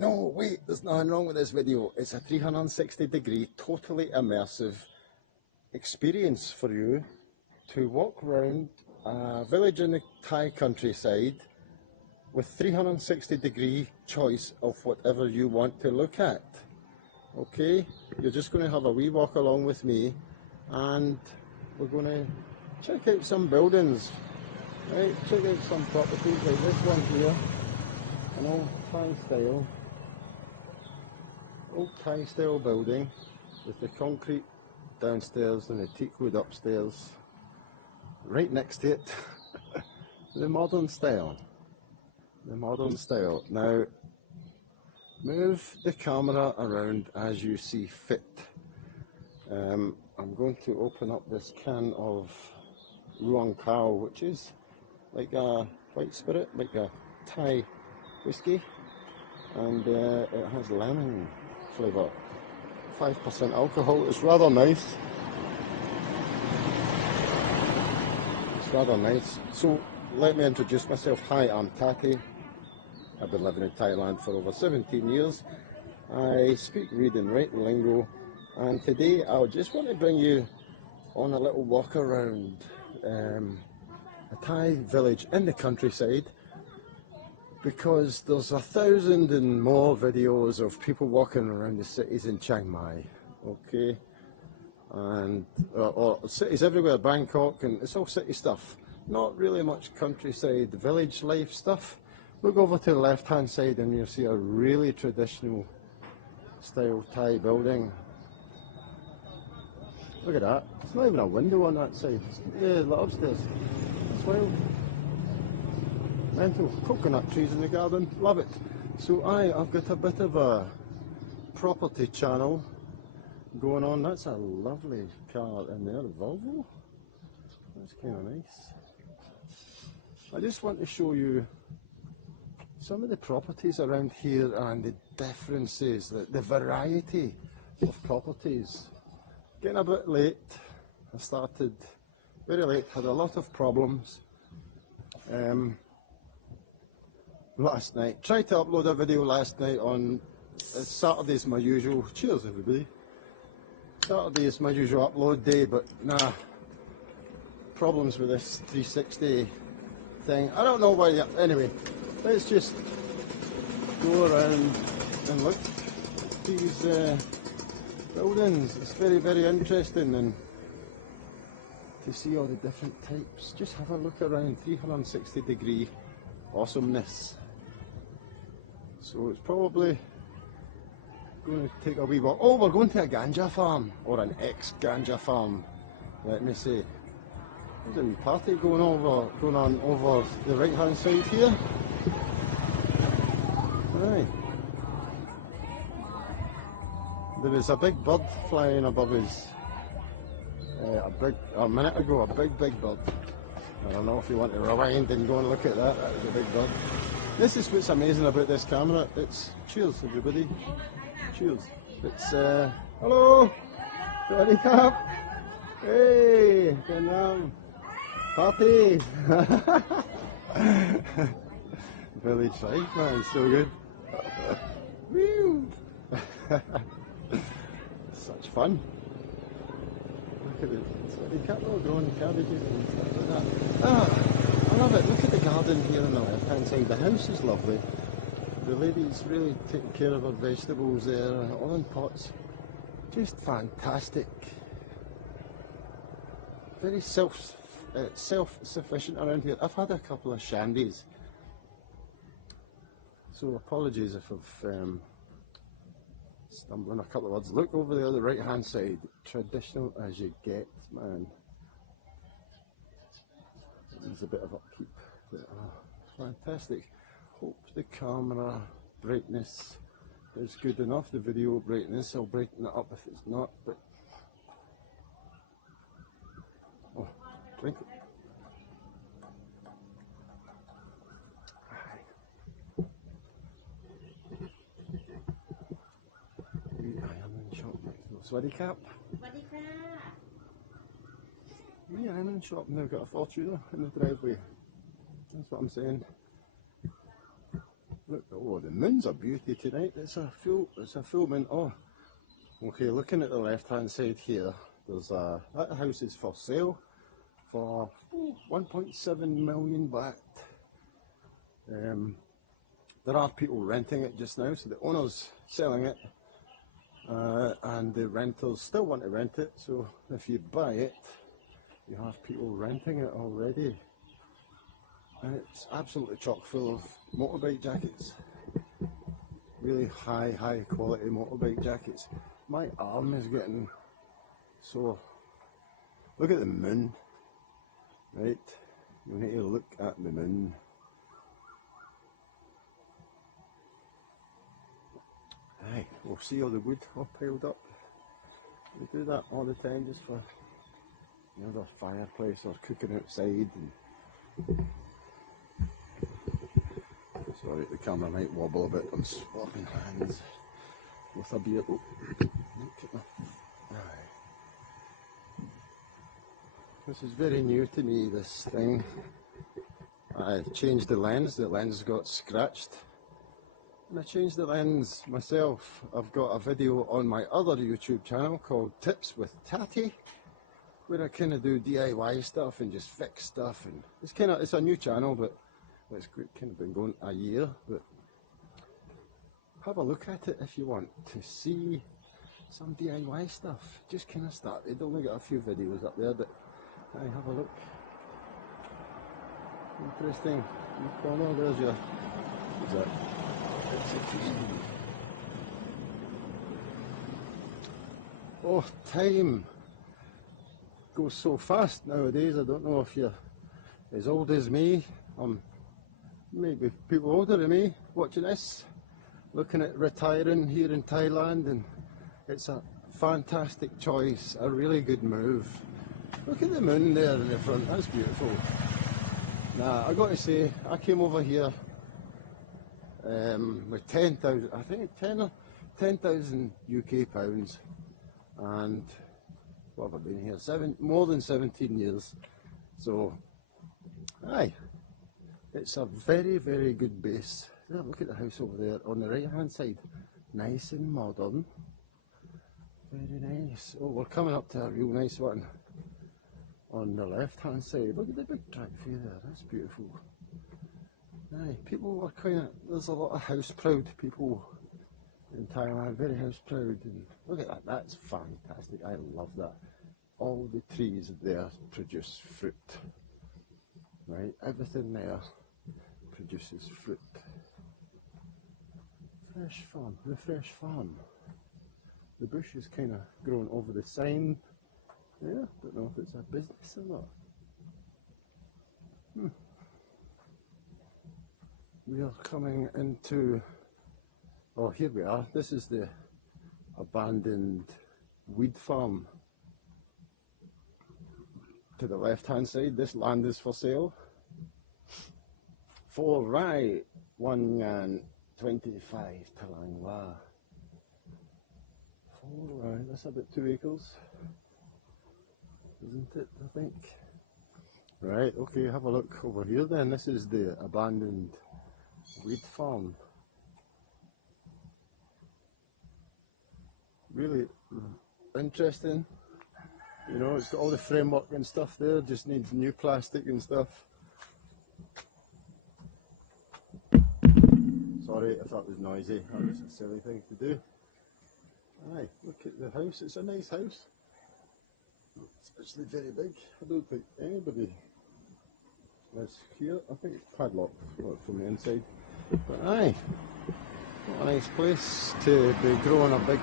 No, wait, there's nothing wrong with this video. It's a 360-degree, totally immersive experience for you to walk around a village in the Thai countryside with 360-degree choice of whatever you want to look at. Okay, you're just going to have a wee walk along with me, and we're going to check out some buildings, right? Check out some properties like this one here, an old Thai style building with the concrete downstairs and the teak wood upstairs. Right next to it, the modern style. Now, move the camera around as you see fit. I'm going to open up this can of Ruang Khao, which is like a white spirit, like a Thai whiskey, and it has lemon flavour, 5% alcohol. It's rather nice. So let me introduce myself. Hi, I'm Tati. I've been living in Thailand for over 17 years. I speak, read and write lingo, and today I just want to bring you on a little walk around a Thai village in the countryside, because there's 1,000 and more videos of people walking around the cities in Chiang Mai, okay, and or cities everywhere, Bangkok, and it's all city stuff, not really much countryside village life stuff. Look over to the left hand side and you'll see a really traditional style Thai building. Look at that, it's not even a window on that side. Yeah, the upstairs, it's wild. Mental. Coconut trees in the garden, love it. So I've got a bit of a property channel going on. That's a lovely car in there, a Volvo. That's kind of nice. I just want to show you some of the properties around here and the differences, the variety of properties. Getting a bit late. I started very late, had a lot of problems. Last night, tried to upload a video last night on Saturday's my usual, cheers everybody, Saturday is my usual upload day, but nah, problems with this 360 thing, I don't know why. Anyway, let's just go around and look at these buildings. It's very, very interesting, and to see all the different types, just have a look around, 360-degree awesomeness. So it's probably going to take a wee walk. Oh, we're going to a ganja farm, or an ex-ganja farm, let me say. There's a wee party going on over the right hand side here. Aye. There was a big bird flying above us a minute ago, a big bird. I don't know if you want to rewind and go and look at that. That was a big bird. This is what's amazing about this camera. It's, cheers everybody, cheers. It's, hello, Sawadee Krap, hey, Vietnam, party. Village life, man, so good. Woo. Such fun. Look at it, Sawadee Krap, all growing cabbages and stuff like that. I love it. Look at the garden here on the left hand side. The house is lovely. The lady's really taking care of her vegetables there, all in pots. Just fantastic. Very self-sufficient around here. I've had a couple of shandies, so apologies if I've stumbling a couple of words. Look over there on the right hand side. Traditional as you get, man. Needs a bit of upkeep, but fantastic. Hope the camera brightness is good enough, the video brightness. I'll brighten it up if it's not, but oh, drink it. Iron shop next door. Sawadee Krap. Sawadee Krap. Yeah, iron shop, and they've got a Fortuner in the driveway. That's what I'm saying. Look, oh, the moon's a beauty tonight. It's a full moon. Oh, okay. Looking at the left-hand side here, there's that house is for sale for 1.7 million baht. There are people renting it just now, so the owner's selling it, and the renters still want to rent it. So if you buy it, you have people renting it already. And it's absolutely chock full of motorbike jackets. Really high quality motorbike jackets. My arm is getting so... Look at the moon. Right? You need to look at the moon. Aye, we'll see all the wood all piled up. We do that all the time just for another fireplace or cooking outside. And sorry, the camera might wobble a bit. I'm swapping hands with a beer. Oh, look at that. Aye. This is very new to me, this thing. I changed the lens got scratched. And I changed the lens myself. I've got a video on my other YouTube channel called Tips with Tatty, where I kind of do DIY stuff and just fix stuff. And it's a new channel, but it's kind of been going a year. But have a look at it if you want to see some DIY stuff. Just kind of started. Only got a few videos up there, but have a look. Interesting. In the corner, there's your. What's that? Oh, time goes so fast nowadays. I don't know if you're as old as me. Maybe people older than me watching this, looking at retiring here in Thailand, and it's a fantastic choice, a really good move. Look at the moon there in the front, that's beautiful. Now, I got to say, I came over here with 10,000, I think 10,000 UK pounds, and what have I been here? More than 17 years. So, aye, it's a very good base. Yeah, look at the house over there on the right hand side, nice and modern, very nice. Oh, we're coming up to a real nice one on the left hand side. Look at the big driveway there, that's beautiful. Aye, people are there's a lot of house proud people in Thailand, very house proud, and look at that, that's fantastic, I love that. All the trees there produce fruit, right, everything there produces fruit. Fresh farm, the fresh farm. The bush is kind of grown over the sign there, don't know if it's a business or not. We are coming into, oh, here we are. This is the abandoned weed farm. To the left hand side, this land is for sale. For right, 1 25 Talangwa. Right, that's about 2 acres, isn't it, I think? Right, okay, have a look over here then. This is the abandoned wheat farm. Really interesting. You know, it's got all the framework and stuff there, just needs new plastic and stuff. Sorry if that was noisy, that was a silly thing to do. Aye, look at the house, it's a nice house. It's actually very big. I don't think anybody lives here. I think it's padlocked from the inside. But aye, what a nice place to be growing a big...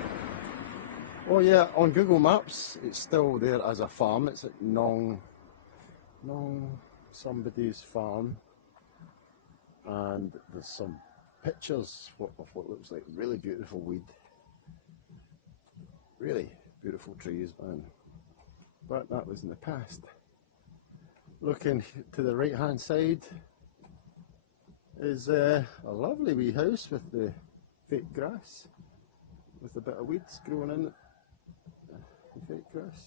Oh yeah, on Google Maps it's still there as a farm. It's at Nong somebody's farm. And there's some pictures of what looks like really beautiful weed. Really beautiful trees, man. But that was in the past. Looking to the right hand side is a lovely wee house with the fake grass, with a bit of weeds growing in it. The fake grass.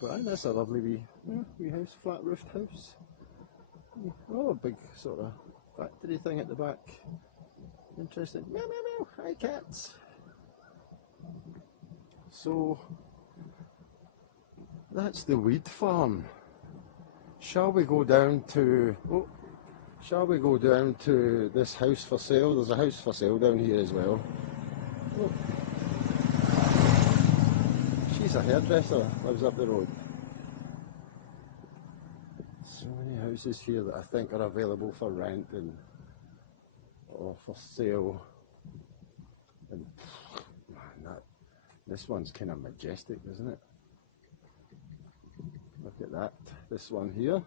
But aye, that's a lovely wee house, flat roofed house. Oh, a big sort of factory thing at the back. Interesting. Meow meow meow. Hi cats. So that's the weed farm. Shall we go down to this house for sale? There's a house for sale down here as well. Oh. She's a hairdresser, lives up the road. So many houses here that I think are available for rent or for sale. And man, this one's kind of majestic, isn't it? Look at that. This one here.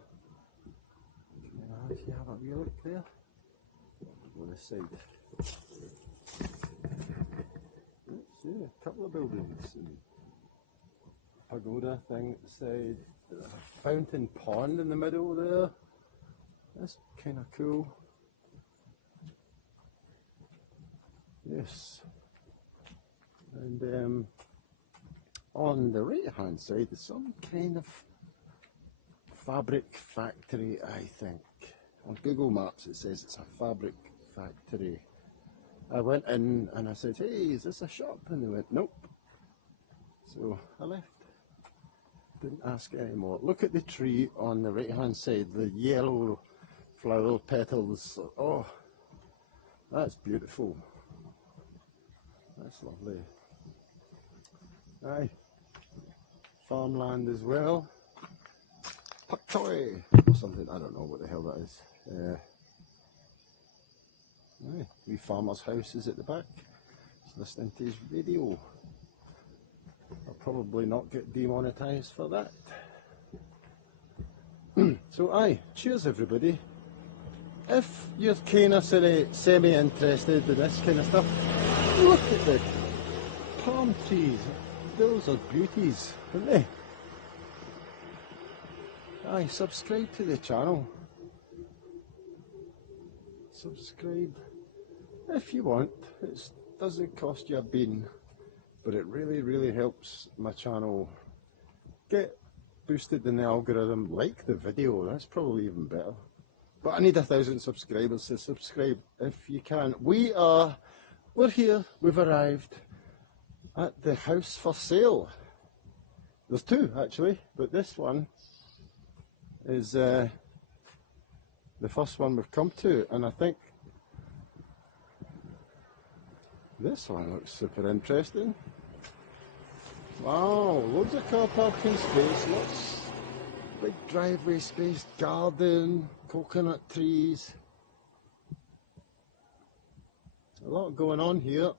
If you have a wee look there. On this side. Let's see, a couple of buildings. Pagoda thing at the side. There's a fountain pond in the middle there. That's kind of cool. Yes. And on the right hand side there's some kind of fabric factory, I think. On Google Maps it says it's a fabric factory. I went in and I said, hey, is this a shop? And they went, nope. So I left. Didn't ask anymore. Look at the tree on the right hand side, the yellow flower petals. Oh, that's beautiful. That's lovely. Aye. Farmland as well. Pak choy or something, I don't know what the hell that is. Aye. Wee farmer's houses at the back. He's listening to his radio. I'll probably not get demonetised for that. So aye, cheers everybody. If you're kind of semi-interested in this kind of stuff, look at the palm trees. Those are beauties, aren't they? Aye, subscribe to the channel. Subscribe if you want. It doesn't cost you a bean, but it really helps my channel get boosted in the algorithm. Like the video, that's probably even better. But I need 1,000 subscribers, so subscribe if you can. We're here, we've arrived at the house for sale. There's two actually, but this one is the first one we've come to, and I think this one looks super interesting. Wow, loads of car parking space, lots, big driveway space, garden, coconut trees. A lot going on here.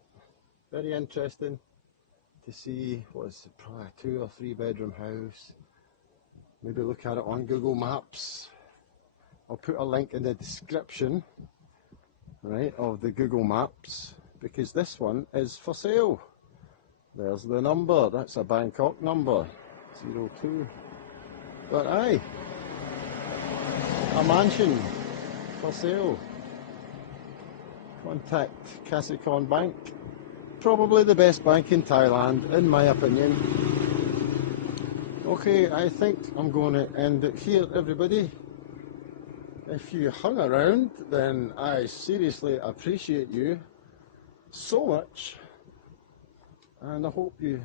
Very interesting to see. What is it, probably a 2 or 3 bedroom house. Maybe look at it on Google Maps. I'll put a link in the description, right, of the Google Maps, because this one is for sale. There's the number, that's a Bangkok number, 02. But aye, a mansion for sale. Contact Kasikorn Bank. Probably the best bank in Thailand, in my opinion. Okay, I think I'm going to end it here, everybody. If you hung around, then I seriously appreciate you so much. And I hope you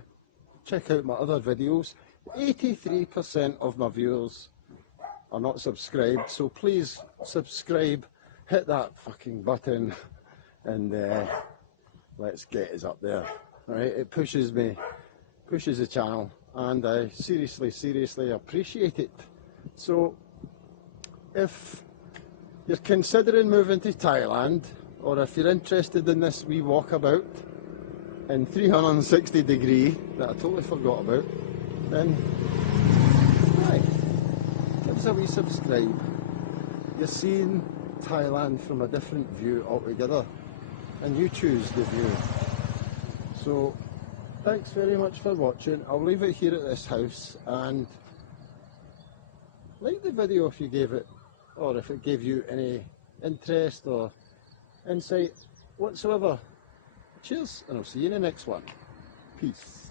check out my other videos. 83% of my viewers are not subscribed, so please subscribe, hit that fucking button, and let's get us up there. Right? It pushes me, pushes the channel, and I seriously appreciate it. So if you're considering moving to Thailand, or if you're interested in this wee walkabout in 360 degree that I totally forgot about, then aye, give us a wee subscribe. You're seeing Thailand from a different view altogether, and you choose the view. So thanks very much for watching. I'll leave it here at this house, and like the video if you gave it, or if it gave you any interest or insight whatsoever. Cheers, and I'll see you in the next one. Peace.